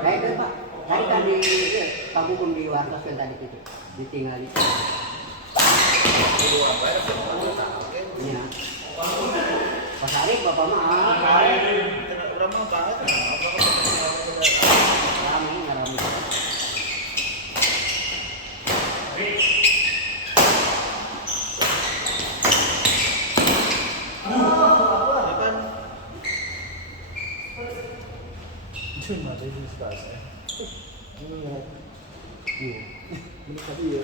Nah itu Pak, tadi kan di kamu pun di warkos kan tadi itu ditinggal di. Iya. Pas hari bapak mah. Ramah banget. Ramai nggak ramai. Cuma dari stasiun. Ini tadi ya.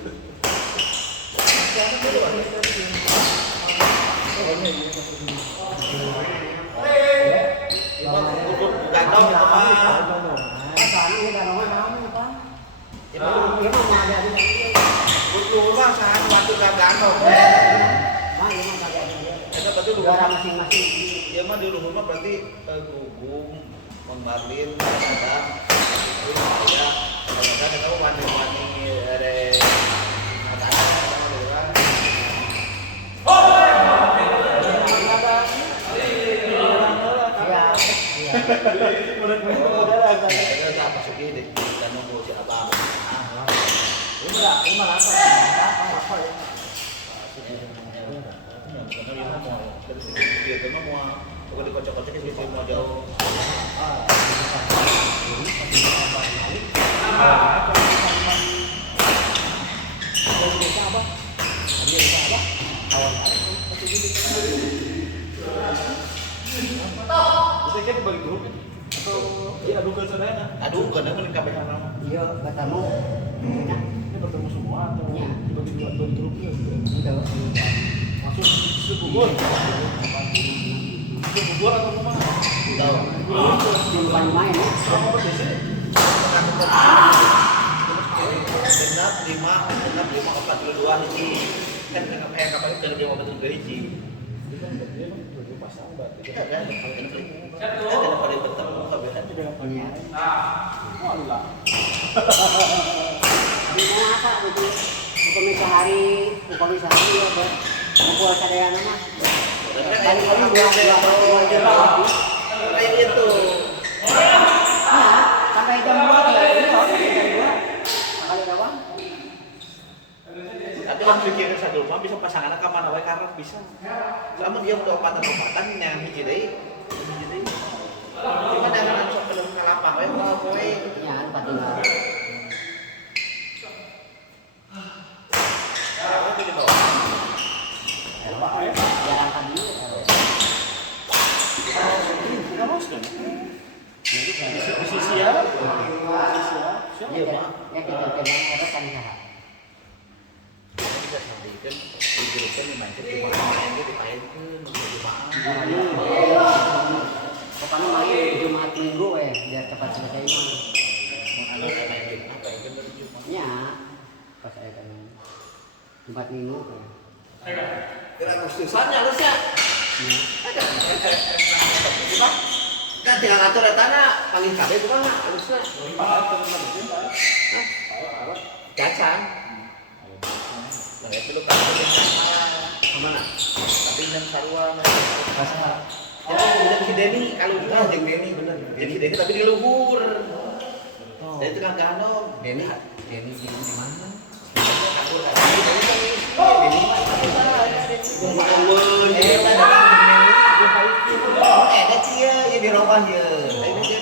Masing-masing. Ya mah di rumah berarti gugum, Marlin, Adam, itu saya, kalau kan kita wani-wani dari aduh, karena menikah bersama. Iya, ketemu. Ini bertemu semua atau dibagi dua grup ya? Masuk sebubur. Sebubur atau apa? Tahu. Bukan main ya. Genap 5, 42 hiji. Kan kayak kapal itu dari mobil itu hiji. Pasang berarti. Kita kan ada paling bertemu kabehan. Allah. Di mana apa gitu? Upami sehari ya, buat sadaya nama. Kali-kali dua jam. Kayak gitu. Ya, sampai jam 2 kayak ini loh, jam 2. Kali doang. Tapi kan pikir satu rumah bisa pasangan ke mana wae karena bisa. Sama dia udah opatan yang hiji deui. Cuma dengan sok belum kalapang wae kowe. Ya, tempat tinggal. Jarang kan dulu. Sisial. Iya, Pak. Ya kita teman era kan saha. Bisa sampaikan dijelaskan di mindset di mana yang dipaenkeun Pokoknya main Jumat Minggu ya, biar cepat selesai mah. mau ada main apa itu Jumat. Ya, pas saya kan Jumat Minggu. Kira Agustusan ya harusnya. Coba. Kan tinggal atur tanah panggil kabeh bukan harusnya. Cacan. Nah, itu lu kan kemana? Tapi dan sarua masalah. Jadi si Denny kalau juga jeung Denny bener. Jadi si Denny tapi di luhur. Jadi itu kan ganom. Denny di mana? Kabur kan. Denny gumbaeun. Ada cia ya di rumah ya.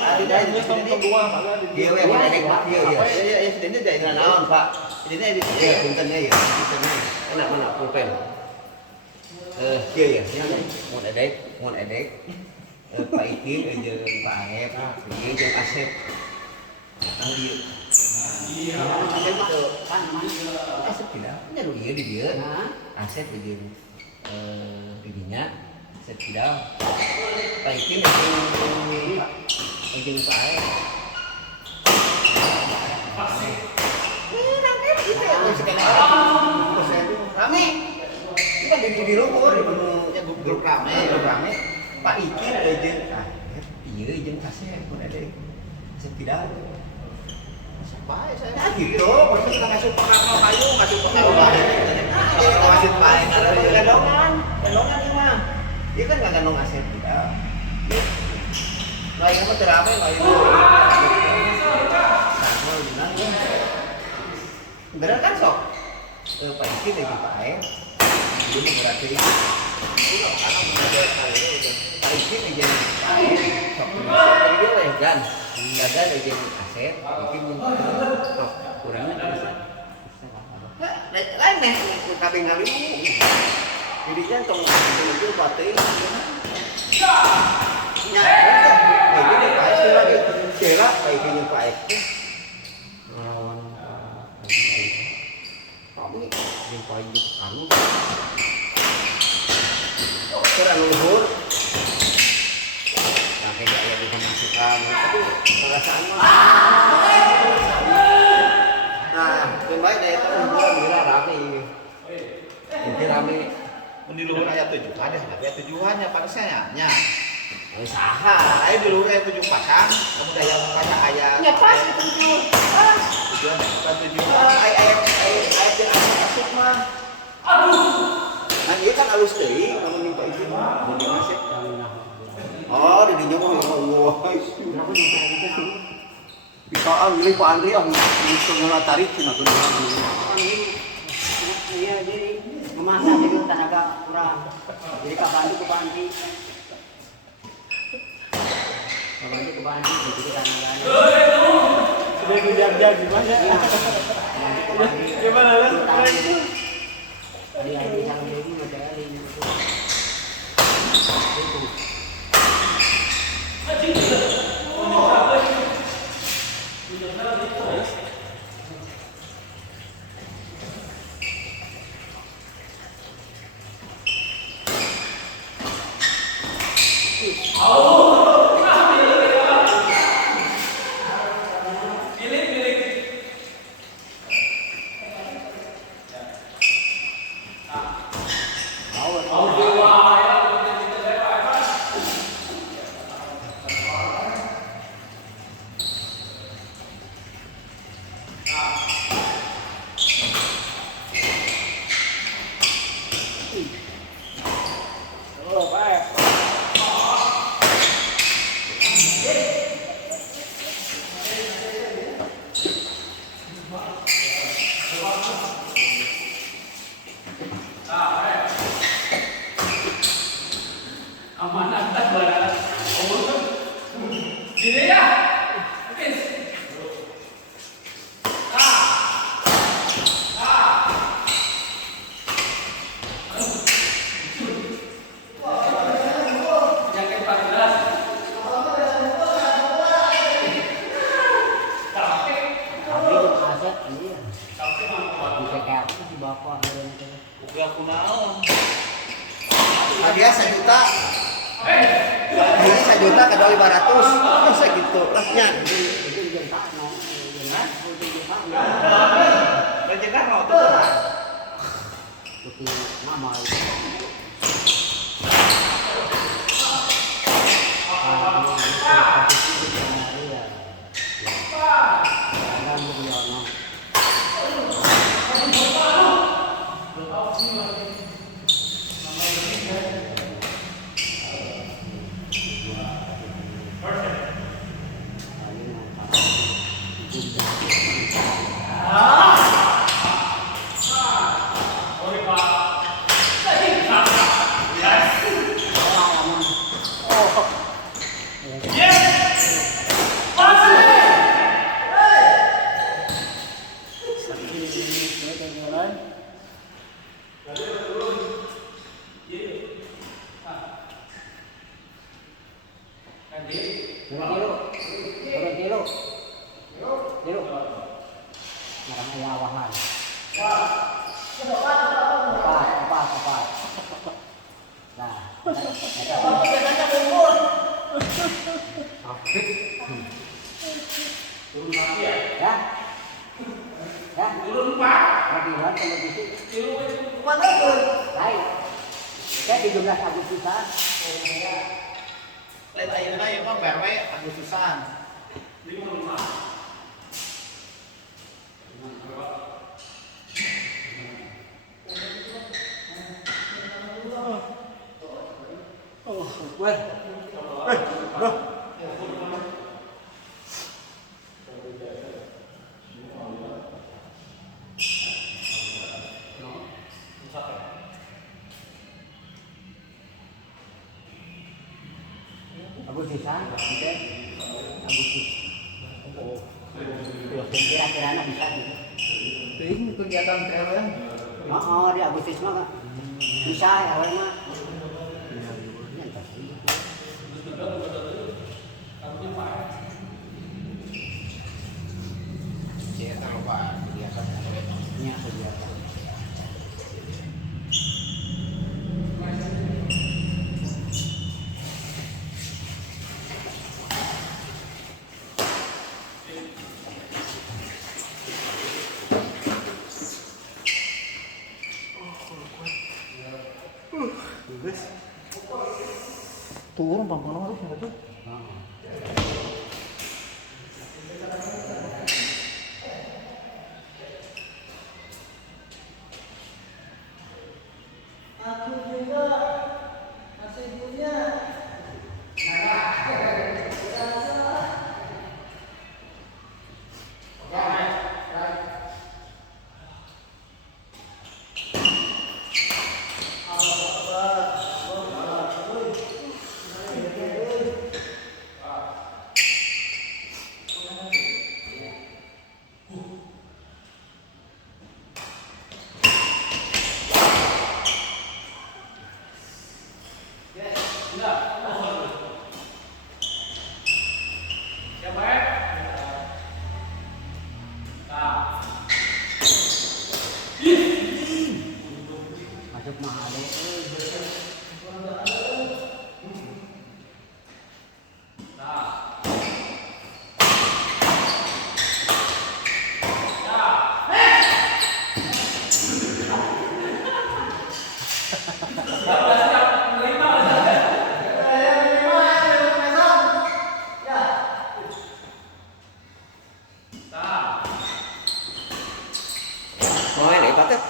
Ada kedua malah di. Iya, iya, si Denny dari naon, Pak? Ini di puntennya ya, enak mana pulpen. Iya ya, mau edek, Pak Ikin, jeung Pak Arep, jeung Asep, dia. Iya. Kan mana? Asep tidak, nyaru iya di dia. Asep jeung didinya, Asep tidak. Pak Ikin jeung Pak Arep. Rame. Kita di luhur di grup rame. Pak Ikin jeung iya jeung Kasep pun ada. Tidak. Siapa saya gitu, maksudnya ngasih pakai kayu, ngasih pakai obat. Ngasih pakai karena enggak dong. nong aset tidak. Lain apa terame lain. Bener kan sok? Pak Iki lagi pakai. Ini berarti itu. Pak Iki lagi pakai. Sok ini dia kan. Gagal lagi aset. Bikin kurangnya bisa. Lain nih kabeh ngali. Jadi kan tong itu batin. Nya, ini Pak Iki lagi. Cela Pak Iki nya Pak Iki. Melawan kami jumpa hidup kamu kurang luhur yang kayak ya bisa masukkan tapi perasaan nah kembali dari itu mula rame ini rame Mendiluhur ayat 7 ada tujuannya pada saya nya. usaha Ayo di luhur ayat 7 pasang, kemudian yang pada ayat. Ya pas tujuan. Pas. Tujuan bukan tujuan. ayat yang masuk mah nah dia kan halus deui kalau minta izin jadi masuk oh di dinya mah wah Kenapa bisa gitu? bisa ambil Pak Andri yang bisa tarik cina tuh Iya, jadi memasak jadi tenaga kurang. Jadi kapan itu kebanti. Kapan itu kebanti jadi tenaga. Sudah kejar-kejar gimana? Gimana lah? Dia ini yang jadi modal ini. Oh, baik. Udah kunaon. dia 1 juta ini 1 juta ke 500 bisa gitu lahnya Rezeki mau tuh. Lain-lainnya emang berwe Agustusan. Agustusan, oke. Agustus. Kira-kira bisa gitu. Ini kegiatan TLN. Oh, di Agustus mah Kak. Bisa ya awalnya. Saya tahu Pak, kegiatan TLN. Iya, kegiatan. Turun pampunan harus nggak tuh? Masuk mahal deh. Mau ini patet.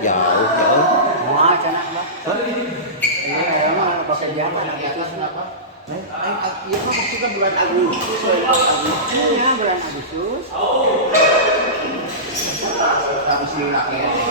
Jauh, jauh. Mau cana lah. Ini emang pekerjaan anak itu kenapa? Iya mah maksudnya bulan Agustus. Iya, bulan Agustus. Harus dilakukan.